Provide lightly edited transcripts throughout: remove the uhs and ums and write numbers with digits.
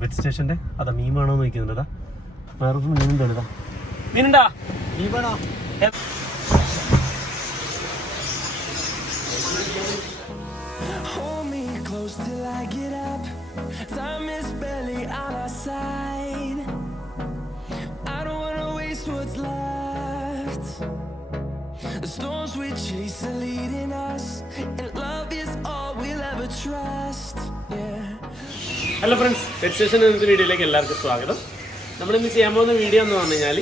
Pet സ്റ്റേഷന്റെ അതാ മീൻ വേണോ നോക്കുന്നുണ്ടാ വേറെ മീനുണ്ടാ മീനുണ്ടാ മീൻ വേണോ Till I get up, time is barely on our side. I don't wanna waste what's left. The storms we chase are leading us, and love is all we'll ever trust. Yeah. Hello friends, pet station എന്ന വീഡിയോയിലേക്ക് എല്ലാവർക്കും സ്വാഗതം. നമ്മളിന്ന് ചെയ്യാൻ പോകുന്ന video എന്ന് പറഞ്ഞു കഴിഞ്ഞാൽ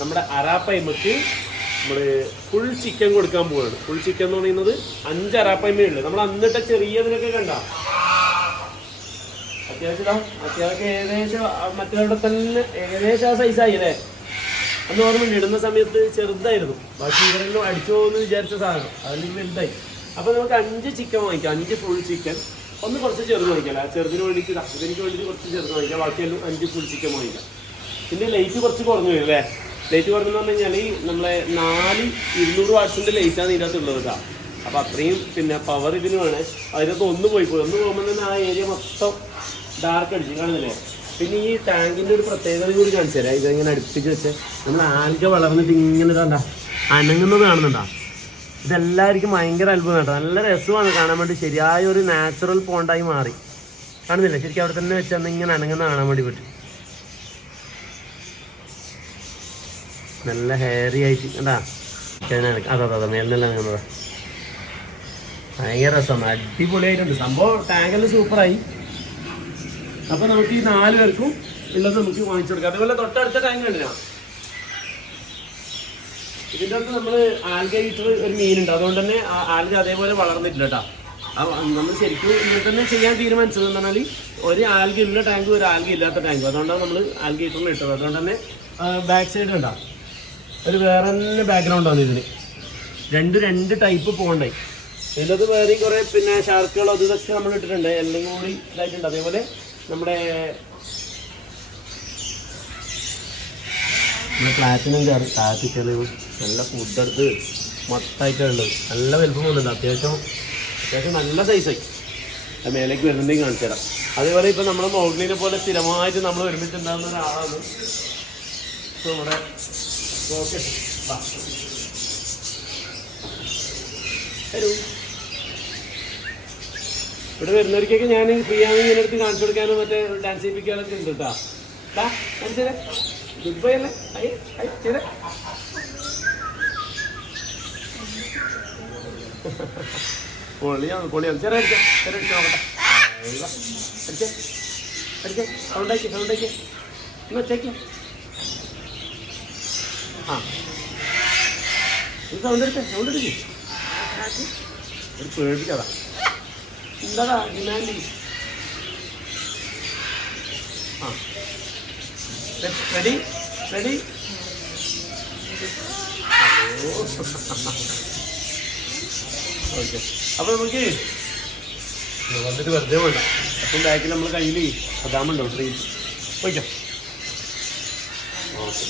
നമ്മുടെ അറാപ്പയ്മക്ക് നമ്മൾ ഫുൾ ചിക്കൻ കൊടുക്കാൻ പോവുകയാണ്. ഫുൾ ചിക്കൻ എന്ന് പറയുന്നത് 5 അറാപ്പയ്മയുണ്ട്. നമ്മൾ അന്നിട്ട് ചെറിയതിനൊക്കെ കണ്ട അത്യാവശ്യം ഏകദേശം മറ്റവരുടെ തന്നെ ഏകദേശം ആ സൈസായി അല്ലേ. അന്ന് ഓർമ്മയുണ്ട്, ഇടുന്ന സമയത്ത് ചെറുതായിരുന്നു, ബാക്കി ഇവരെല്ലാം അടിച്ചു പോകുമെന്ന് വിചാരിച്ച സാധനം അതിൽ വലുതായി. അപ്പോൾ നമുക്ക് 5 ചിക്കൻ വാങ്ങിക്കാം, 5 ഫുൾ ചിക്കൻ. ഒന്ന് കുറച്ച് ചെറുത് വാങ്ങിക്കാം, ചെറുതിന് വേണ്ടിയിട്ട് എനിക്ക് വേണ്ടിയിട്ട് കുറച്ച് ചെറുത് വാങ്ങിക്കാം, ബാക്കിയെല്ലാം 5 ഫുൾ ചിക്കൻ വാങ്ങിക്കാം. പിന്നെ ലൈറ്റ് കുറച്ച് കുറഞ്ഞു വരും അല്ലേ. ലൈറ്റ് കുറഞ്ഞെന്ന് പറഞ്ഞു കഴിഞ്ഞാൽ നമ്മളെ 200 വാട്ട്സിൻ്റെ ലൈറ്റാണ് ഇതിനകത്തുള്ളത് കേട്ടോ. അപ്പോൾ അത്രയും പിന്നെ പവർ ഇതിന് വേണേ. അതിനകത്ത് ഒന്ന് പോകുമ്പോൾ തന്നെ ആ ഏരിയ മൊത്തം ഡാർക്ക് അടിച്ച് കാണുന്നില്ലേ. പിന്നെ ഈ ടാങ്കിൻ്റെ ഒരു പ്രത്യേകത കൂടി കാണിച്ചു തരാം. ഇതെങ്ങനെ അടുപ്പിച്ച് വെച്ച് നമ്മൾ ആൽഗ വളർന്നിട്ട് ഇങ്ങനെ ഇതാ അനങ്ങുന്നത് കാണുന്നുണ്ടോ. ഇതെല്ലാവർക്കും ഭയങ്കര അത്ഭുതം കേട്ടോ. നല്ല രസമാണ് കാണാൻ വേണ്ടി. ശരിയായ ഒരു നാച്ചുറൽ പോണ്ടായി മാറി കാണുന്നില്ലേ. ശരിക്കും അവിടെ തന്നെ വെച്ചാൽ ഇങ്ങനെ അനങ്ങുന്ന കാണാൻ വേണ്ടി പറ്റും. നല്ല ഹെയറി ആയിട്ട് എന്താ അതാ മേലെന്നെല്ലാം അങ്ങനതാ ഭയങ്കര രസമാണ്, അടിപൊളിയായിട്ടുണ്ട് സംഭവം. ടാങ്കെല്ലാം സൂപ്പറായി. അപ്പോൾ നമുക്ക് ഈ 4 പേർക്കും ഉള്ളത് നമുക്ക് വാങ്ങിച്ചു കൊടുക്കാം. അതുപോലെ തൊട്ടടുത്ത ടാങ്ക് കണ്ടില്ല, ഇതിൻ്റെ അകത്ത് നമ്മൾ ആൽഗ ഈറ്റർ ഒരു മീനുണ്ട്. അതുകൊണ്ട് തന്നെ ആൽഗ അതേപോലെ വളർന്നിട്ടില്ല കേട്ടോ. നമ്മൾ ശരിക്കും ഇങ്ങനെ തന്നെ ചെയ്യാൻ തീരുമാനിച്ചത് എന്ന് പറഞ്ഞാൽ ഒരു ആൽഗ ഉള്ള ടാങ്കും ഒരു ആൽഗ ഇല്ലാത്ത ടാങ്കും. അതുകൊണ്ടാണ് നമ്മൾ ആൽഗ ഈറ്ററിന് ഇട്ടത്. അതുകൊണ്ട് തന്നെ ബാക്ക് സൈഡ് ഉണ്ടാവും ഒരു വേറെ തന്നെ ബാക്ക്ഗ്രൗണ്ട് ആണ് ഇതിന്. 2 ടൈപ്പ് പോകണ്ടായി. ഇതിലത് വേറെയും കുറേ പിന്നെ ഷാർക്കുകളോ ഇതൊക്കെ നമ്മൾ ഇട്ടിട്ടുണ്ട്, എല്ലാം കൂടി ഇതായിട്ടുണ്ട്. അതേപോലെ നമ്മുടെ പ്ലാറ്റിനം കാത്തിക്കല് നല്ല ഫുഡെടുത്ത് മൊത്തമായിട്ടുള്ളത് നല്ല വലുപ്പം വന്നിട്ടുണ്ട്. അത്യാവശ്യം നല്ല സൈസായി. മേലേക്ക് വരുന്നതെങ്കിൽ കാണിച്ചു തരാം. അതേപോലെ ഇപ്പം നമ്മുടെ മോഗ്ലിനെ പോലെ സ്ഥിരമായിട്ട് നമ്മൾ ഒരുമിച്ചുണ്ടാകുന്ന ഒരാളാണ് ഇപ്പോൾ നമ്മുടെ റോക്കറ്റ്. ഹലോ, ഇവിടെ വരുന്നവർക്കൊക്കെ ഞാൻ ഫ്രീ ആണെങ്കിൽ ഇങ്ങനെ എടുത്ത് കാണിച്ചു കൊടുക്കാനും മറ്റേ ഡാൻസ് ചെയ്യിപ്പിക്കാനൊക്കെ ഉണ്ട് കേട്ടോ. കാണിച്ചേ ഗുഡ് ബൈ അല്ലേ. ചെയ്തേ പൊളിയാണ്. ചെറിയ അടിച്ചേ സൗണ്ടാക്കി ഒന്ന് വെച്ചേക്ക്. ആ സൗണ്ട് എടുക്കേ ഒരു പേടിക്കാതാ എന്താ ഡിമാൻഡ്. ആ റെഡി ഓക്കെ. അപ്പോൾ നമുക്ക് വന്നിട്ട് വെറുതെ വേണ്ട. അപ്പം ബാക്കിൽ നമ്മൾ കയ്യിൽ അതാമുണ്ടോ ട്രീറ്റ് ഓക്കെ. ഓക്കെ,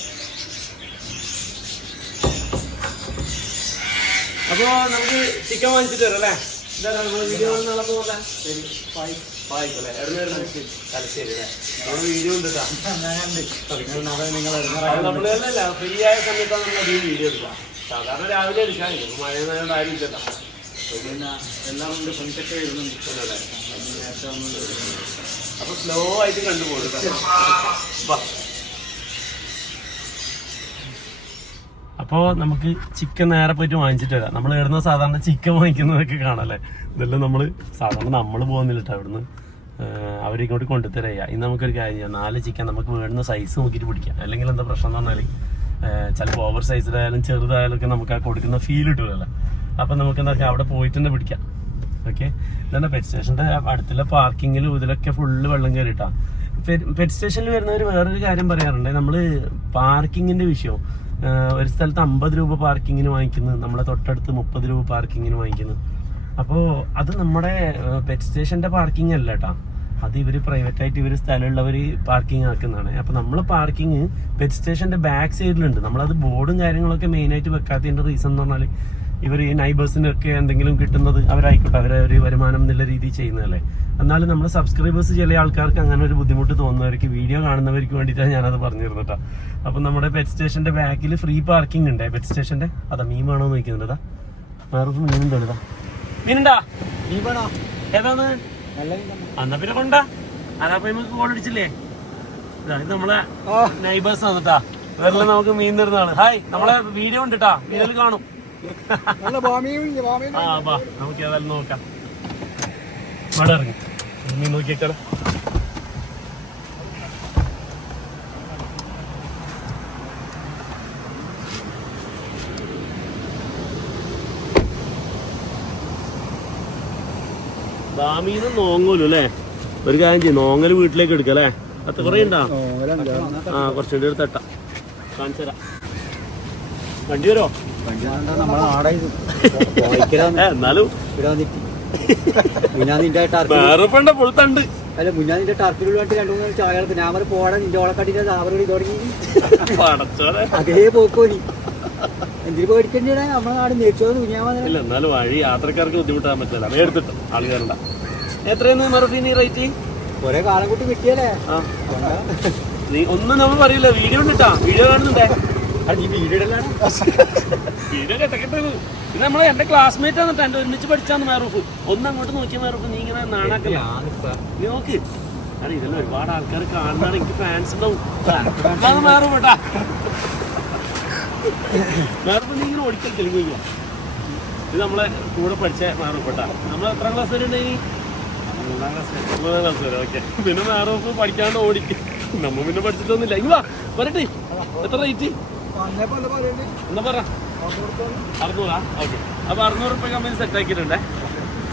അപ്പോൾ നമുക്ക് ചിക്കൻ വാങ്ങിച്ചിട്ട് വരാം അല്ലേ. എന്താ നമ്മൾ വീഡിയോ നാളെ പോകാം. ശരി, വായിക്കല്ലേ തലശ്ശേരി അല്ലേ. നമ്മൾ വീഡിയോ ഉണ്ട് കേട്ടോ. നമ്മളല്ല ഫ്രീ ആയ സമയത്താണ് നമ്മൾ അധികം വീഡിയോ എടുക്കാം. സാധാരണ രാവിലെ എടുക്കാൻ മഴയൊന്നും ആരും ഇല്ലല്ലോ. പിന്നെ എല്ലാം കൊണ്ട് ഫ്രണ്ട്സൊക്കെ വരുന്നുണ്ട്. അപ്പോൾ സ്ലോ ആയിട്ട് കണ്ടുപോകും. അപ്പോൾ നമുക്ക് ചിക്കൻ നേരെ പോയിട്ട് വാങ്ങിച്ചിട്ട് വരാം. നമ്മൾ ഇടുന്ന സാധാരണ ചിക്കൻ വാങ്ങിക്കുന്നതൊക്കെ കാണാല്ലേ. ഇതെല്ലാം നമ്മൾ സാധാരണ നമ്മൾ പോകുന്നില്ല കേട്ടോ. അവിടുന്ന് അവരിങ്ങോട്ട് കൊണ്ടുതരാ. ഇന്ന് നമുക്കൊരു കാര്യം ചെയ്യാം, 4 ചിക്കൻ നമുക്ക് വേണ്ടുന്ന സൈസ് നോക്കിയിട്ട് പിടിക്കാം. അല്ലെങ്കിൽ എന്താ പ്രശ്നം എന്ന് പറഞ്ഞാൽ ചിലപ്പോൾ ഓവർ സൈസിലായാലും ചെറുതായാലും ഒക്കെ നമുക്ക് ആ കൊടുക്കുന്ന ഫീൽ കിട്ടുമല്ലോ. അപ്പം നമുക്ക് എന്താ അവിടെ പോയിട്ട് തന്നെ പിടിക്കാം. ഓക്കെ, ഇതന്നെ പെറ്റ് സ്റ്റേഷൻ്റെ അടുത്തുള്ള പാർക്കിങ്ങിലും ഇതിലൊക്കെ ഫുള്ള് വെള്ളം കയറിയിട്ടാണ്. പെറ്റ് സ്റ്റേഷനിൽ വരുന്നവർ വേറൊരു കാര്യം പറയാറുണ്ട്, നമ്മൾ പാർക്കിങ്ങിൻ്റെ വിഷയം. ഒരു സ്ഥലത്ത് 50 രൂപ പാർക്കിങ്ങിന് വാങ്ങിക്കുന്നു, നമ്മളെ തൊട്ടടുത്ത് 30 രൂപ പാർക്കിങ്ങിന് വാങ്ങിക്കുന്നു. അപ്പോൾ അത് നമ്മുടെ പെറ്റ് സ്റ്റേഷൻ്റെ പാർക്കിംഗ് അല്ല കേട്ടോ. അത് ഇവർ പ്രൈവറ്റായിട്ട് ഇവർ സ്ഥലമുള്ളവർ പാർക്കിംഗ് ആക്കുന്നതാണ്. അപ്പോൾ നമ്മൾ പാർക്കിങ് പെറ്റ് സ്റ്റേഷൻ്റെ ബാക്ക് സൈഡിലുണ്ട്. നമ്മളത് ബോർഡും കാര്യങ്ങളൊക്കെ മെയിനായിട്ട് വെക്കാത്തതിൻ്റെ റീസൺ എന്ന് പറഞ്ഞാൽ ഇവർ ഈ നൈബേഴ്സിനൊക്കെ എന്തെങ്കിലും കിട്ടുന്നത് അവരായിക്കോട്ടെ, അവരെ ഒരു വരുമാനം എന്നുള്ള രീതിയിൽ ചെയ്യുന്നതല്ലേ. എന്നാലും നമ്മുടെ സബ്സ്ക്രൈബേഴ്സ് ചില ആൾക്കാർക്ക് അങ്ങനെ ഒരു ബുദ്ധിമുട്ട് തോന്നുന്നവർക്ക്, വീഡിയോ കാണുന്നവർക്ക് വേണ്ടിയിട്ടാണ് ഞാനത് പറഞ്ഞിരുന്നു കേട്ടോ. അപ്പം നമ്മുടെ പെറ്റ് സ്റ്റേഷൻ്റെ ബാക്കിൽ ഫ്രീ പാർക്കിംഗ് ഉണ്ട് പെറ്റ് സ്റ്റേഷൻ്റെ. അതാ മീൻ വേണോ എന്ന് നോക്കുന്നുണ്ടാ, വേറെ മീനുണ്ടോ? മീനുണ്ടാ? ഏതാന്ന്? എന്നാ പിന്നെ കൊണ്ടാ. അതാപ്പം നമുക്ക് കോൾ അടിച്ചില്ലേ? ഇത് നമ്മളെ നൈബേഴ്സ് ആണ് കേട്ടാ. വേറെ നമുക്ക് മീൻ തരുന്നതാണ്. ഹായ്, നമ്മളെ വീഡിയോ ഉണ്ട് കേട്ടാ, വീഡിയോയിൽ കാണും. ആ വാ, നമുക്ക് ഏതായാലും നോക്കാം. ഇവിടെ ഇറങ്ങി മീൻ നോക്കിയേക്കാളെ. ബാമീന്ന് നോങ്ങൂലു അല്ലേ? ഒരു കാര്യം ചെയ്യും, നോങ്ങല് വീട്ടിലേക്ക് എടുക്കാം അല്ലേ? അത്ര കുറേ ഉണ്ടാ? ആ, കുറച്ചുകൂടി ഒരു തട്ട കാണിച്ചു തരാം. വണ്ടി വരുമോ? എന്നാലും വേറെ പുറത്തുണ്ട്. അല്ല മുന്നാതിന്റെ ടർക്കിലുമായിട്ട് 2-3 ചായകൾക്ക് ഞാൻ പോടാ നിന്റെ ഓളക്കാട്ടിന്റെ താവറടി തുടങ്ങി അതേ പോക്കോലി. എന്തിനു പേടിക്കണ്ടേ? നമ്മളെ നാട് നേരിച്ചോന്ന് കുഞ്ഞാമല്ല. എന്നാലും വഴി യാത്രക്കാർക്ക് ബുദ്ധിമുട്ടാൻ പറ്റില്ല. എടുത്തിട്ട് ആളുകാരുണ്ട. എത്രയാണ് മറുപടി റേറ്റ്? ഒരേ കാലം കൂട്ടി കിട്ടിയല്ലേ? നീ ഒന്നും നമ്മൾ പറയില്ല, വീഡിയോ ഉണ്ടിട്ടാ, വീഡിയോ കാണുന്നുണ്ടേ. വീഡിയോ കേട്ടെ. ഇത് നമ്മളെ എന്റെ ക്ലാസ്മേറ്റ് ആണ്, എന്റെ ഒരുമിച്ച് പഠിച്ചാന്ന് മാറൂഫ്. ഒന്നങ്ങോട്ട് നോക്കിയ മാറൂഫ്, നീ ഇങ്ങനെ നാണാക്കല്ല. നീ നോക്ക്, അതെ ഇതെല്ലാം ഒരുപാട് ആൾക്കാർ കാണുന്നതാണ്, എനിക്ക് ഫാൻസ് ഉണ്ടാവും. മാറൂട്ടാ മാറൂഫ്, നീ ഇങ്ങനെ ഓടിക്കൽ തെലുങ്ക്. ഇത് നമ്മളെ കൂടെ പഠിച്ച മാറൂപ്പെട്ടാ. നമ്മൾ എത്രാം ക്ലാസ് വരെ ഉണ്ടായി? 3ാം ക്ലാസ് വരെ. ഓക്കെ. പിന്നെ മാറൂഫ് പഠിക്കാണ്ട് ഓടിക്കും. നമ്മ പിന്നെ പഠിച്ചിട്ടൊന്നുമില്ല. ഇങ്ങ വാ വരട്ടെ. എത്ര റേറ്റ് എന്നാ പറ? 600. ഓക്കെ. അപ്പൊ 600 രൂപ കമ്പനി സെറ്റ് ആക്കിയിട്ടുണ്ടേ.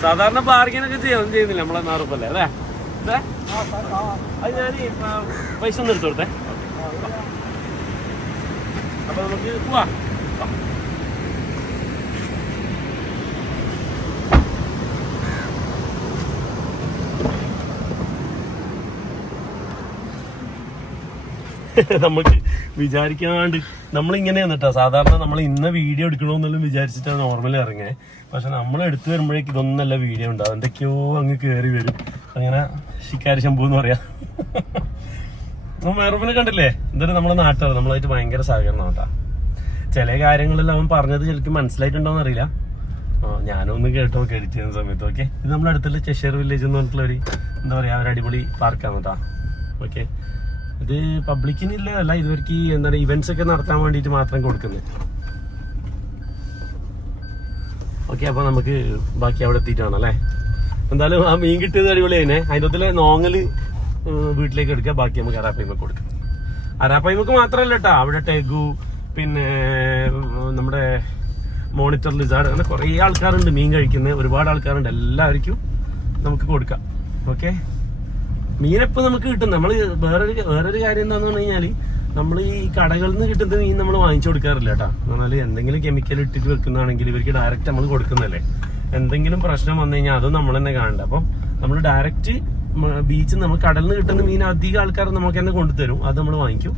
സാധാരണ ബാർഗിനൊക്കെ ചെയ്യുന്നില്ല നമ്മളെ മാറുപ്പല്ലേ അല്ലേ? അത് ഞാൻ പൈസ ഒന്ന് എടുത്തു കൊടുത്തേ. അപ്പൊ നമുക്ക് പോവാ. നമുക്ക് വിചാരിക്കാണ്ട് നമ്മളിങ്ങനെയാണ് കേട്ടോ. സാധാരണ നമ്മൾ ഇന്ന വീഡിയോ എടുക്കണമെന്നെല്ലാം വിചാരിച്ചിട്ടാണ് നോർമലി ഇറങ്ങേ. പക്ഷെ നമ്മൾ എടുത്തു വരുമ്പോഴേക്ക് ഇതൊന്നല്ല വീഡിയോ ഉണ്ടാവും, എന്തൊക്കെയോ അങ്ങ് കയറി വരും. അങ്ങനെ ശിക്കാരി ശംഭു എന്ന് പറയാം. മെഹറൂഫിനെ കണ്ടില്ലേ? എന്തായാലും നമ്മുടെ നാട്ടുകാർ നമ്മളായിട്ട് ഭയങ്കര സഹകരണം കേട്ടാ. ചില കാര്യങ്ങളെല്ലാം അവൻ പറഞ്ഞത് ശരിക്കും മനസ്സിലായിട്ടുണ്ടോന്ന് അറിയില്ല. ഞാനൊന്ന് കേട്ടോ എഡിറ്റ് ചെയ്യുന്ന സമയത്ത്. ഓക്കെ. ഇത് നമ്മുടെ അടുത്തുള്ള ചെഷർ വില്ലേജ് എന്ന് പറഞ്ഞിട്ടുള്ള ഒരു എന്താ പറയാ, ഒരു അടിപൊളി പാർക്കാണ് കേട്ടാ. ഓക്കെ. ഇത് പബ്ലിക്കിനില്ല അല്ല, ഇതുവരെക്ക് എന്താണ് ഇവന്റ്സ് ഒക്കെ നടത്താൻ വേണ്ടിയിട്ട് മാത്രം കൊടുക്കുന്നത്. ഓക്കെ. അപ്പൊ നമുക്ക് ബാക്കി അവിടെ എത്തിയിട്ടാണ് അല്ലേ? എന്തായാലും ആ മീൻ കിട്ടിയത് അടിപൊളി തന്നെ. അതിൻ്റെ ഒത്തിലെ നോങ്ങല് വീട്ടിലേക്ക് എടുക്കുക, ബാക്കി നമുക്ക് അരാപ്പൈമക്ക് കൊടുക്കാം. അരാപ്പൈമക്ക് മാത്രമല്ല കേട്ടോ, അവിടെ ടെഗു, പിന്നെ നമ്മുടെ മോണിറ്റർ ലിസാർഡ്, അങ്ങനെ കുറേ ആൾക്കാരുണ്ട് മീൻ കഴിക്കുന്നത്. ഒരുപാട് ആൾക്കാരുണ്ട്, എല്ലാവർക്കും നമുക്ക് കൊടുക്കാം. ഓക്കെ. മീനെപ്പോൾ നമുക്ക് കിട്ടും. നമ്മൾ വേറൊരു കാര്യം എന്താണെന്ന് പറഞ്ഞു കഴിഞ്ഞാൽ, നമ്മൾ ഈ കടകളിൽ നിന്ന് കിട്ടുന്ന മീൻ നമ്മൾ വാങ്ങിച്ചു കൊടുക്കാറില്ല കേട്ടോ. എന്ന് പറഞ്ഞാൽ എന്തെങ്കിലും കെമിക്കൽ ഇട്ടിട്ട് വെക്കുന്നതാണെങ്കിൽ ഇവർക്ക് ഡയറക്റ്റ് നമ്മൾ കൊടുക്കുന്നതല്ലേ. എന്തെങ്കിലും പ്രശ്നം വന്നു കഴിഞ്ഞാൽ അതും നമ്മൾ തന്നെ കാണണ്ട. അപ്പം നമ്മൾ ഡയറക്റ്റ് ബീച്ചിൽ നമ്മൾ കടലിൽ നിന്ന് കിട്ടുന്ന മീൻ അധികം ആൾക്കാർ നമുക്ക് തന്നെ കൊണ്ടുതരും, അത് നമ്മൾ വാങ്ങിക്കും.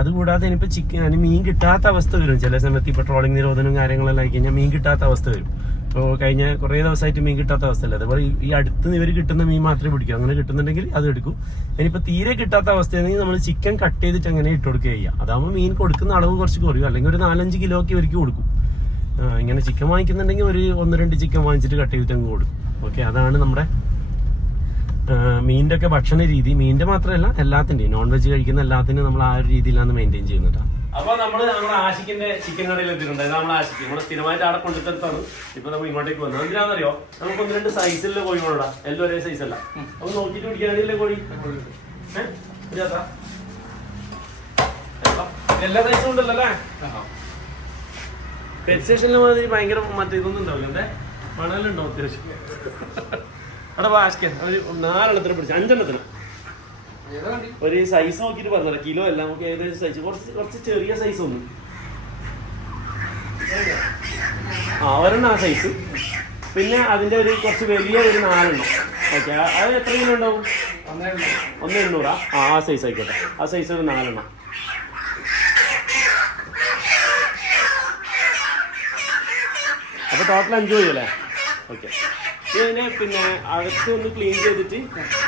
അതുകൂടാതെ ഇനിയിപ്പോൾ ചിക്കൻ മീൻ കിട്ടാത്ത അവസ്ഥ വരും ചില സമയത്ത്. ഇപ്പോൾ ട്രോളിംഗ് നിരോധനവും കാര്യങ്ങളെല്ലാം ആയി കഴിഞ്ഞാൽ മീൻ കിട്ടാത്ത അവസ്ഥ വരും. ഇപ്പോൾ കഴിഞ്ഞ കുറേ ദിവസമായിട്ട് മീൻ കിട്ടാത്ത അവസ്ഥയല്ല. അതേപോലെ ഈ അടുത്ത് ഇവർ കിട്ടുന്ന മീൻ മാത്രമേ പിടിക്കൂ. അങ്ങനെ കിട്ടുന്നുണ്ടെങ്കിൽ അത് എടുക്കും. ഇനിയിപ്പോൾ തീരെ കിട്ടാത്ത അവസ്ഥയാണെങ്കിൽ നമ്മൾ ചിക്കൻ കട്ട് ചെയ്തിട്ട് അങ്ങനെ ഇട്ട് കൊടുക്കുക ചെയ്യുക. അതാകുമ്പോൾ മീൻ കൊടുക്കുന്ന അളവ് കുറച്ച് കുറയും. അല്ലെങ്കിൽ ഒരു 4-5 കിലോയ്ക്ക് ഇവർക്ക് കൊടുക്കും. ഇങ്ങനെ ചിക്കൻ വാങ്ങിക്കുന്നുണ്ടെങ്കിൽ ഒരു 1-2 ചിക്കൻ വാങ്ങിച്ചിട്ട് കട്ട് ചെയ്തിട്ട് അങ്ങ് കൊടുക്കും. ഓക്കെ. അതാണ് നമ്മുടെ മീനിന്റെ ഒക്കെ ഭക്ഷണ രീതി. മീനിന്റെ മാത്രമല്ല എല്ലാത്തിന്റെയും, നോൺ വെജ് കഴിക്കുന്ന എല്ലാത്തിനും നമ്മൾ ആ ഒരു രീതിയിലാണ് മെയിൻറ്റെയിൻ ചെയ്യുന്നത്. അപ്പൊ നമ്മുടെ ആഷിക്കിന്റെ ചിക്കൻ കടയിൽ എത്തിയിട്ടുണ്ട്. നമ്മളെ ആഷിക്ക് നമ്മളെ സ്ഥിരമായിട്ട് അവിടെ കൊണ്ടുത്തരത്താണ്. ഇപ്പൊ നമ്മൾ ഇങ്ങോട്ടേക്ക് വന്നത് എന്തിനാണെന്നറിയോ? നമുക്ക് 1-2 സൈസിലുള്ള കോഴി കൊണ്ടാ, എല്ലാം ഒരേ സൈസ് അല്ല. അപ്പൊ നോക്കിട്ട് പിടിക്കാനില്ലേ കോഴി? എല്ലാ സൈസും ഉണ്ടല്ലോ അല്ലേ? പെറ്റ് സ്റ്റേഷനിലെ മാതിരി ഭയങ്കര മറ്റേ ഇതൊന്നും ഉണ്ടാവില്ല. എന്താ മണലുണ്ടോ അത്യാവശ്യം? അവിടെ വാഷിക്കാൻ ഒരു 4 പിടിച്ചു, 5 ഒരു സൈസ് നോക്കിട്ട് പറഞ്ഞ കിലോ അല്ല, നമുക്ക് ഏകദേശം സൈസ് കുറച്ച് ചെറിയ സൈസ് ഒന്ന് ഒരെണ്ണം ആ സൈസ്. പിന്നെ അതിന്റെ ഒരു കുറച്ച് വലിയ ഒരു 4 ഓക്കെ. അത് എത്ര കിലോ ഉണ്ടാവും? 1,800. ആ സൈസ് ആയിക്കോട്ടെ. ആ സൈസ് ഒരു 4. അപ്പോൾ ടോട്ടൽ 5 കോഴി അല്ലേ? ഓക്കെ. ഇതിനെ പിന്നെ അകത്ത് ഒന്ന് ക്ലീൻ ചെയ്തിട്ട്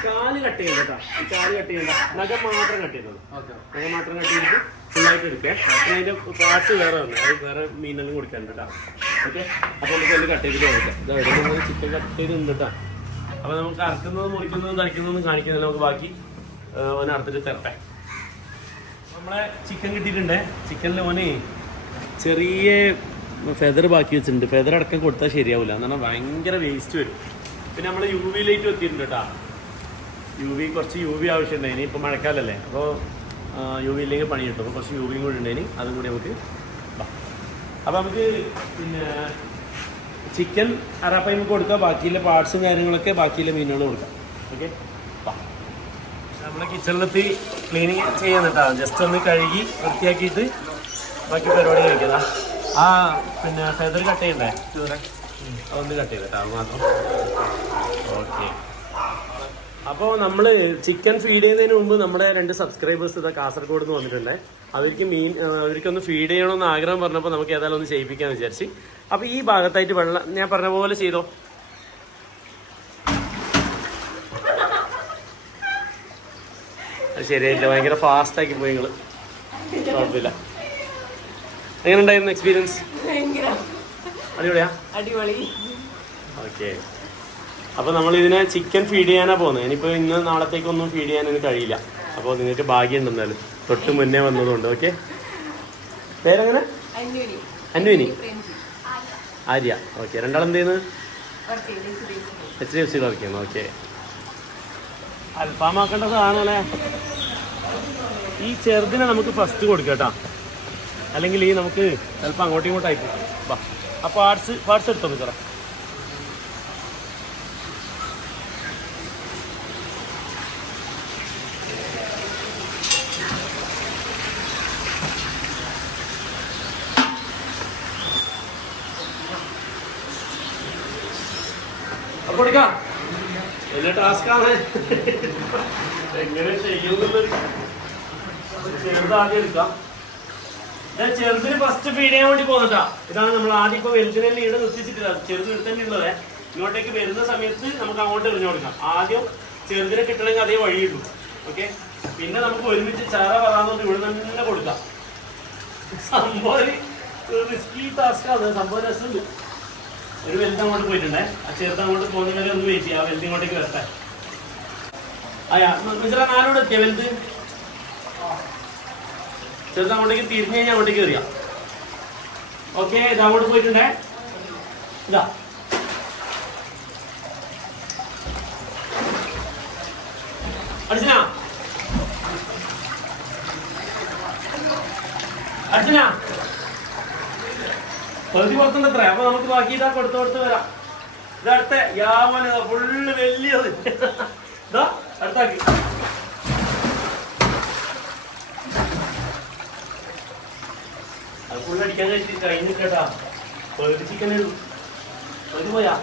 കാല് കട്ട് ചെയ്യണ്ട കേട്ടോ. ഈ കാല് കട്ട് ചെയ്യണ്ട, നഖം മാത്രം കട്ട് ചെയ്യുന്നത്. നഖം മാത്രം കട്ട് ചെയ്തിട്ട് ഫുള്ളായിട്ട് എടുക്കുക. പിന്നെ അതിൻ്റെ പാർട്സ് വേറെ വന്നു, അത് വേറെ മീനെല്ലാം കൊടുക്കാനുണ്ട് കേട്ടോ. ഓക്കെ. അപ്പോൾ നമുക്ക് ഒന്ന് കട്ട് ചെയ്തിട്ട് കൊടുക്കാം. ഇത് എവിടെ ചിക്കൻ കട്ട് ചെയ്തിട്ടുണ്ട് കേട്ടോ. അപ്പോൾ നമുക്ക് അറക്കുന്നതും മുറിക്കുന്നതും തളിക്കുന്നതും കാണിക്കുന്നില്ല, നമുക്ക് ബാക്കി ഓനെ അറുത്തിട്ട് തരട്ടെ. നമ്മളെ ചിക്കൻ കിട്ടിയിട്ടുണ്ട്. ചിക്കനിൽ ഓന് ചെറിയ ഫെദർ ബാക്കി വെച്ചിട്ടുണ്ട്. ഫെദർ അടക്കം കൊടുത്താൽ ശരിയാവില്ല, എന്നാണ് ഭയങ്കര വേസ്റ്റ് വരും. പിന്നെ നമ്മൾ UV ലൈറ്റ് വെത്തിയിട്ടുണ്ട് കേട്ടോ. കുറച്ച് UV ആവശ്യമുണ്ട്. ഇനി ഇപ്പോൾ മഴക്കാലല്ലേ, അപ്പോൾ UV ഇല്ലെങ്കിൽ പണി കിട്ടും. അപ്പോൾ കുറച്ച് UV കൂടി ഉണ്ട്, ഇനി അതും കൂടി നമുക്ക്. അപ്പോൾ നമുക്ക് പിന്നെ ചിക്കൻ അറാപ്പൈമ കൊടുക്കാം, ബാക്കിയുള്ള പാർട്സും കാര്യങ്ങളൊക്കെ ബാക്കിയുള്ള മീനുകൾ കൊടുക്കാം. ഓക്കെ. നമ്മളെ കിച്ചണിലെത്തി ക്ലീനിങ് ചെയ്യാൻ കേട്ടോ. ജസ്റ്റ് ഒന്ന് കഴുകി വൃത്തിയാക്കിയിട്ട് ബാക്കി പരിപാടി കഴിക്കാം. പിന്നെ ഫെദർ കട്ട് ചെയ്യണ്ടേ? അതൊന്ന് കട്ട് ചെയ്തേട്ടാ, അത് മാത്രം. ഓക്കെ. അപ്പോൾ നമ്മൾ ചിക്കൻ ഫീഡ് ചെയ്യുന്നതിന് മുമ്പ് നമ്മുടെ 2 സബ്സ്ക്രൈബേഴ്സ് ഇതാ കാസർഗോഡ് നിന്ന് വന്നിട്ടുണ്ടേ. അവർക്കൊന്ന് ഫീഡ് ചെയ്യണമെന്ന് ആഗ്രഹം പറഞ്ഞപ്പോൾ നമുക്ക് ഏതായാലും ഒന്ന് ചെയ്യിപ്പിക്കാമെന്ന് വിചാരിച്ച്. അപ്പോൾ ഈ ഭാഗത്തായിട്ട് വെള്ളം ഞാൻ പറഞ്ഞ പോലെ ചെയ്തോ. അത് ശരിയായില്ല, ഭയങ്കര ഫാസ്റ്റാക്കി പോയി നിങ്ങൾ. കുഴപ്പമില്ല. എങ്ങനെ ഉണ്ടായിരുന്നു എക്സ്പീരിയൻസ്? അടിപൊളിയാ? അടിപൊളി. ഓക്കെ. അപ്പോൾ നമ്മൾ ഇതിനെ ചിക്കൻ ഫീഡ് ചെയ്യാനാണ് പോകുന്നത്. ഇനിയിപ്പോൾ ഇന്ന് നാളത്തേക്കൊന്നും ഫീഡ് ചെയ്യാൻ എനിക്ക് കഴിയില്ല. അപ്പോൾ നിങ്ങൾക്ക് ഭാഗ്യമുണ്ട് എന്നാലും, തൊട്ട് മുന്നേ വന്നതുകൊണ്ട്. ഓക്കെ. പേരെങ്ങനെ? അന്വിനി, ആര്യ. ഓക്കെ. രണ്ടാളും എന്ത് ചെയ്യുന്നത്? HDFC വർക്ക് ചെയ്യുന്നു. ഓക്കെ. അൽഫാമാക്കേണ്ടതാണല്ലേ. ഈ ചെറുതിനെ നമുക്ക് ഫസ്റ്റ് കൊടുക്കാം കേട്ടോ, അല്ലെങ്കിൽ ഈ നമുക്ക് ചിലപ്പോൾ അങ്ങോട്ടും ഇങ്ങോട്ടായിട്ട്. വാ, ആ പാർട്സ് എടുത്തോ സാറേ. അപ്പോൾ കൊടുക്കാം. വലിയ ടാസ്ക്കാണ്, എങ്ങനെ ചെയ്യുന്നുള്ളൊരു. ചെറുതാദ്യം എടുക്കാം. ഞാൻ ചെറുതിന് ഫസ്റ്റ് ഫീഡ് ചെയ്യാൻ വേണ്ടി പോകുന്നതാ. ഇതാണ് നമ്മൾ ആദ്യം ഇപ്പോൾ വലുതിനെ ഈടെ നിർത്തിച്ചിട്ടില്ല, ചെറുത് തന്നെ ഉള്ളത്. ഇങ്ങോട്ടേക്ക് വരുന്ന സമയത്ത് നമുക്ക് അങ്ങോട്ട് എറിഞ്ഞു കൊടുക്കാം. ആദ്യം ചെറുതിനെ കിട്ടണമെങ്കിൽ അതേ വഴിയുള്ളൂ. ഓക്കെ. പിന്നെ നമുക്ക് ഒരുമിച്ച് ചാറ പറയാന്നുകൊണ്ട് ഇവിടെ തന്നെ കൊടുക്കാം. സംഭവം റിസ്കി ടാസ്ക്കാണ്, സംഭവം രസമുണ്ട്. ഒരു വലുത് അങ്ങോട്ട് പോയിട്ടുണ്ടേ, ആ ചെറുത് അങ്ങോട്ട് പോകുന്ന വരെ ഒന്ന് വെയിറ്റ് ചെയ്യാം, വലുത് ഇങ്ങോട്ടേക്ക് വരട്ടെ. അയ്യാ മിശ്ര നാലോട് എത്തിയ വലുത്. ചെറുത് അങ്ങോട്ടേക്ക് തിരിഞ്ഞു കഴിഞ്ഞാൽ അങ്ങോട്ടേക്ക് കയറിയാം. ഓക്കെ. ഇത് അങ്ങോട്ട് പോയിട്ടുണ്ടേ. ഇതാ അർച്ചന, അർച്ചന പകുതി പുറത്തുണ്ട് അത്ര. അപ്പൊ നമുക്ക് ബാക്കി ഇതാ കൊടുത്ത് വരാം. ഇതടുത്ത യാമന ഫുള്ള് വലിയത്. ഇതാ അടുത്താക്കി. അത് ഫുള്ളടിക്കാൻ കഴിഞ്ഞിട്ടാ. പകുതി ചിക്കൻ ഇടും. പകുതി പോയാ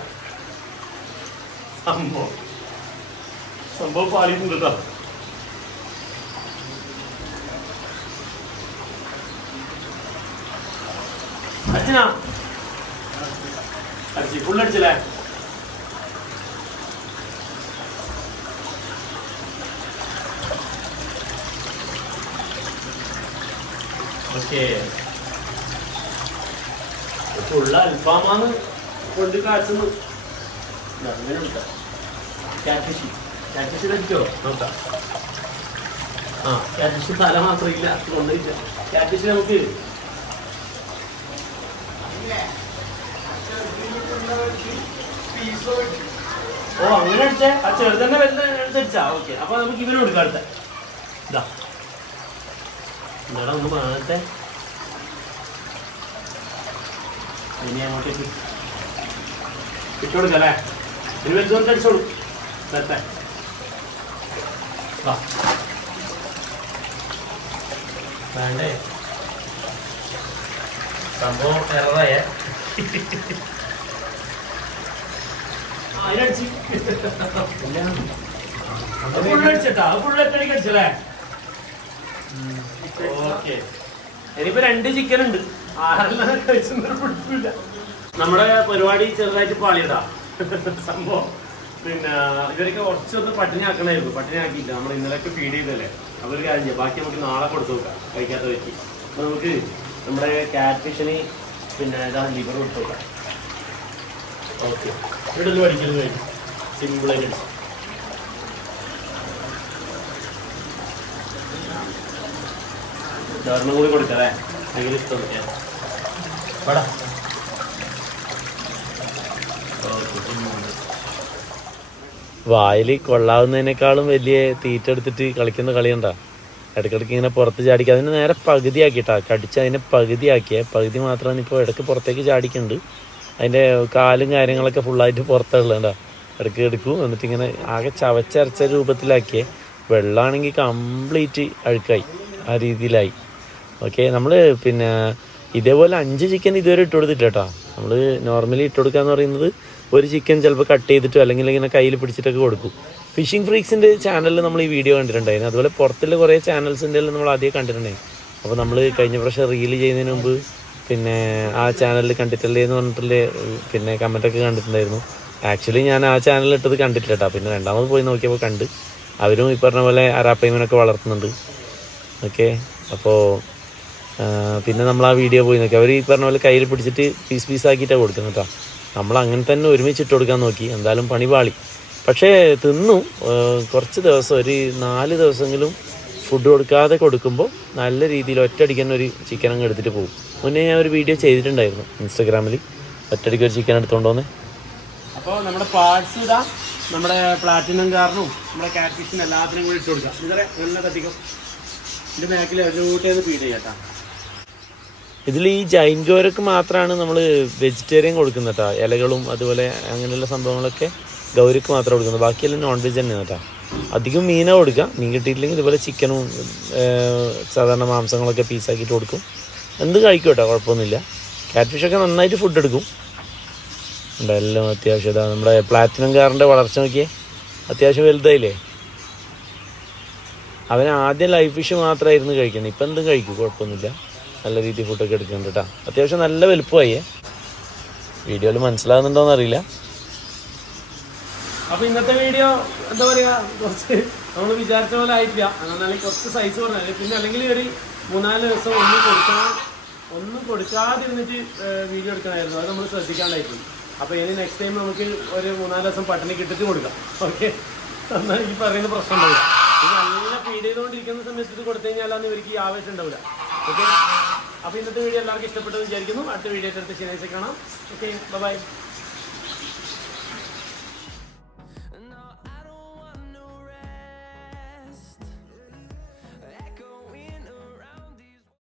സംഭവം പാലിട്ടുണ്ട് കേട്ടോ. അച്ഛനാ അടിച്ച് ഫുള്ളടിച്ചല്ലേ? ഓക്കെ. ഫുള്ള് അൽഫാമാന്ന് കൊണ്ട് കാച്ചുന്നു. അങ്ങനെ കൊടുക്കാം. കാറ്റ്ഫിഷ് അടിച്ചോ നോക്കാം. ആ കാറ്റ്ഫിഷ് തല മാത്രമില്ല, കൊണ്ടില്ല. കാറ്റ്ഫിഷ് നമുക്ക് അങ്ങനെ അടിച്ചേ. ആ ചെറുതന്നെ എടുത്തടിച്ചാ. ഓക്കെ. അപ്പൊ നമുക്ക് ഇവന് കൊടുക്കാം. അടുത്ത ഇതാ എന്താടാ ഒന്ന് മാറട്ടെ. ഇനി അങ്ങോട്ടേക്ക് ഇട്ടുകൊടുക്കല്ലേ? ഇനി വെച്ചോട്ട് അടിച്ചോളൂ. തരട്ടെ. വേണ്ടേ? സംഭവം എററായേ. അതിനടിച്ച് ഫുള്ളടിച്ചിട്ടാ. ഫുള്ളൊറ്റടിക്ക് അടിച്ചല്ലേ? ഓക്കെ. ഇനിയിപ്പോ 2 ചിക്കൻ ഉണ്ട്. ആരെല്ലാം കഴിച്ചൊന്നും പിടിച്ചില്ല. നമ്മുടെ പരിപാടി ചെറുതായിട്ട് പാളിയതാ സംഭവം. പിന്നെ ഇവരൊക്കെ കുറച്ചൊന്ന് പട്ടിണിയാക്കണമായിരുന്നു. പട്ടിണിയാക്കിയില്ല. നമ്മൾ ഇന്നലെയൊക്കെ ഫീഡ് ചെയ്തല്ലേ. അപ്പോൾ ഒരു കാര്യം ചെയ്യാം, ബാക്കി നമുക്ക് നാളെ കൊടുത്തു നോക്കാം കഴിക്കാത്ത വെച്ച്. അപ്പോൾ നമുക്ക് നമ്മുടെ ക്യാറ്റ് ഫിഷിന് പിന്നെ ഇതാ ലിവർ കൊടുത്തു നോക്കാം. ഓക്കെ, ഇവിടെ ഒന്ന് പഠിക്കുന്നത് കഴിഞ്ഞു. സിമ്പിളായിട്ട് അടിച്ചു. ധാരണം കൂടി കൊടുക്കല്ലേ, ഭയങ്കര ഇഷ്ടം നോക്കിയാൽ വേടാ. വായിൽ കൊള്ളാവുന്നതിനേക്കാളും വലിയ തീറ്റ എടുത്തിട്ട് കളിക്കുന്ന കളിയുണ്ടാ. ഇടയ്ക്കിടയ്ക്ക് ഇങ്ങനെ പുറത്ത് ചാടിക്കുക. അതിന് നേരെ പകുതിയാക്കിയിട്ടാ കടിച്ച് അതിനെ പകുതി മാത്രമാണ് ഇപ്പോൾ ഇടയ്ക്ക് പുറത്തേക്ക് ചാടിക്കുന്നുണ്ട്. അതിൻ്റെ കാലും കാര്യങ്ങളൊക്കെ ഫുള്ളായിട്ട് പുറത്തുള്ളതാ. ഇടയ്ക്ക് എടുക്കും, എന്നിട്ട് ഇങ്ങനെ ആകെ ചവച്ചരച്ച രൂപത്തിലാക്കിയേ. വെള്ളമാണെങ്കിൽ കംപ്ലീറ്റ് അഴുക്കായി, ആ രീതിയിലായി. ഓക്കെ, നമ്മൾ പിന്നെ ഇതേപോലെ 5 ചിക്കൻ ഇതുവരെ ഇട്ട് കൊടുത്തില്ല കേട്ടോ. നമ്മൾ നോർമലി ഇട്ട് കൊടുക്കുക എന്ന് പറയുന്നത് ഒരു ചിക്കൻ ചിലപ്പോൾ കട്ട് ചെയ്തിട്ടോ അല്ലെങ്കിൽ ഇങ്ങനെ കയ്യിൽ പിടിച്ചിട്ടൊക്കെ കൊടുക്കും. ഫിഷിംഗ് ഫ്രീക്സിൻ്റെ ചാനലിൽ നമ്മൾ ഈ വീഡിയോ കണ്ടിട്ടുണ്ടായിരുന്നു. അതുപോലെ പുറത്തുള്ള കുറേ ചാനൽസിൻ്റെ എല്ലാം നമ്മൾ ആദ്യം കണ്ടിട്ടുണ്ടായിരുന്നു. അപ്പോൾ നമ്മൾ കഴിഞ്ഞ പ്രാവശ്യം റീൽ ചെയ്യുന്നതിന് മുമ്പ് പിന്നെ ആ ചാനലിൽ കണ്ടിട്ടില്ലേ എന്ന് പറഞ്ഞിട്ടുള്ള പിന്നെ കമൻറ്റൊക്കെ കണ്ടിട്ടുണ്ടായിരുന്നു. ആക്ച്വലി ഞാൻ ആ ചാനലിൽ ഇട്ടത് കണ്ടിട്ടില്ല കേട്ടോ. പിന്നെ രണ്ടാമത് പോയി നോക്കിയപ്പോൾ കണ്ട് അവരും ഈ പറഞ്ഞ പോലെ അരാപ്പയ്മനൊക്കെ വളർത്തുന്നുണ്ട്. ഓക്കെ, അപ്പോൾ പിന്നെ നമ്മൾ ആ വീഡിയോ പോയി നോക്കി. അവർ ഈ പറഞ്ഞ പോലെ കയ്യിൽ പിടിച്ചിട്ട് പീസാക്കിയിട്ടാണ് കൊടുക്കുന്നത് കേട്ടോ. നമ്മൾ അങ്ങനെ തന്നെ ഒരുമിച്ചിട്ട് കൊടുക്കാൻ നോക്കി, എന്തായാലും പണി പാളി. പക്ഷേ തിന്നു. കുറച്ച് ദിവസം ഒരു 4 ദിവസമെങ്കിലും ഫുഡ് കൊടുക്കാതെ കൊടുക്കുമ്പോൾ നല്ല രീതിയിൽ ഒറ്റയടിക്ക് തന്നെ ഒരു ചിക്കൻ അങ്ങ് എടുത്തിട്ട് പോകും. മുന്നേ ഞാൻ ഒരു വീഡിയോ ചെയ്തിട്ടുണ്ടായിരുന്നു ഇൻസ്റ്റാഗ്രാമിൽ, ഒറ്റയടിക്ക് ഒരു ചിക്കൻ എടുത്തുകൊണ്ട് വന്നേ. അപ്പോൾ നമ്മുടെ പാർട്സ് ഇതാ, നമ്മുടെ പ്ലാറ്റിനം കാറിനും നമ്മുടെ ക്യാറ്റ് ഫിഷിനും എല്ലാത്തിനും കൂടി ഇട്ട് കൊടുക്കാം. ഇതേ നല്ല തട്ടിക്കും. ഇതിൻ്റെ ബാക്കിൽ എല്ലോട്ടേന്ന് ഫീഡ് ചെയ്യാം കേട്ടോ. ഇതിൽ ഈ ജൈൻഗോരക്ക് മാത്രമാണ് നമ്മൾ വെജിറ്റേറിയൻ കൊടുക്കുന്നത് കേട്ടോ. ഇലകളും അതുപോലെ അങ്ങനെയുള്ള സംഭവങ്ങളൊക്കെ ഗൗരിക്ക് മാത്രം കൊടുക്കുന്നത്. ബാക്കിയെല്ലാം നോൺ വെജ് തന്നെയാണ് കേട്ടോ. അധികം മീനാണ് കൊടുക്കുക. മീൻ കിട്ടിയിട്ടില്ലെങ്കിൽ ഇതുപോലെ ചിക്കനും സാധാരണ മാംസങ്ങളൊക്കെ പീസാക്കിയിട്ട് കൊടുക്കും. എന്ത് കഴിക്കും കേട്ടോ, കുഴപ്പമൊന്നുമില്ല. ക്യാറ്റ് ഫിഷൊക്കെ നന്നായിട്ട് ഫുഡ് എടുക്കും. എല്ലാം അത്യാവശ്യം ഇതാ നമ്മുടെ പ്ലാറ്റിനം കാറിൻ്റെ വളർച്ച നോക്കിയേ, അത്യാവശ്യം വലുതായില്ലേ. അവൻ ആദ്യം ലൈഫ് ഫിഷ് മാത്രമായിരുന്നു കഴിക്കുന്നത്. ഇപ്പം എന്തും കഴിക്കും, കുഴപ്പമൊന്നുമില്ല. നല്ല രീതിയിൽ ഫുഡൊക്കെ എടുക്കുന്നുണ്ട് കേട്ടോ. അത്യാവശ്യം നല്ല വലുപ്പമായേ. വീഡിയോയിൽ മനസ്സിലാകുന്നുണ്ടോയെന്ന് അറിയില്ല. അപ്പോൾ ഇന്നത്തെ വീഡിയോ എന്താ പറയുക, കുറച്ച് നമ്മൾ വിചാരിച്ച പോലെ ആയിട്ടില്ല. എന്നാലും കുറച്ച് സൈസ് പറഞ്ഞാൽ പിന്നെ അല്ലെങ്കിൽ ഒരു 3-4 ദിവസം ഒന്നും കൊടുക്കാതിരുന്നിട്ട് വീഡിയോ എടുക്കണമായിരുന്നു. അത് നമ്മൾ ശ്രദ്ധിക്കാണ്ടായിട്ടുണ്ട്. അപ്പോൾ ഇനി നെക്സ്റ്റ് ടൈം നമുക്ക് ഒരു 3-4 ദിവസം പട്ടിണി കിട്ടിട്ട് കൊടുക്കാം. ഓക്കെ, എന്നാൽ ഈ പറയുന്ന പ്രശ്നം ഉണ്ടാവില്ല. ഇത് നല്ല ഫീഡ് ചെയ്തുകൊണ്ടിരിക്കുന്ന സമയത്ത് ഇത് കൊടുത്തു കഴിഞ്ഞാലാണ് ഇവർക്ക് ഈ ആവശ്യം ഉണ്ടാവില്ല. ഓക്കെ, അപ്പോൾ ഇന്നത്തെ വീഡിയോ എല്ലാവർക്കും ഇഷ്ടപ്പെട്ടെന്ന് വിചാരിക്കുന്നു. അടുത്ത വീഡിയോ എടുത്ത് ശനിയാഴ്ച കാണാം. Okay, by.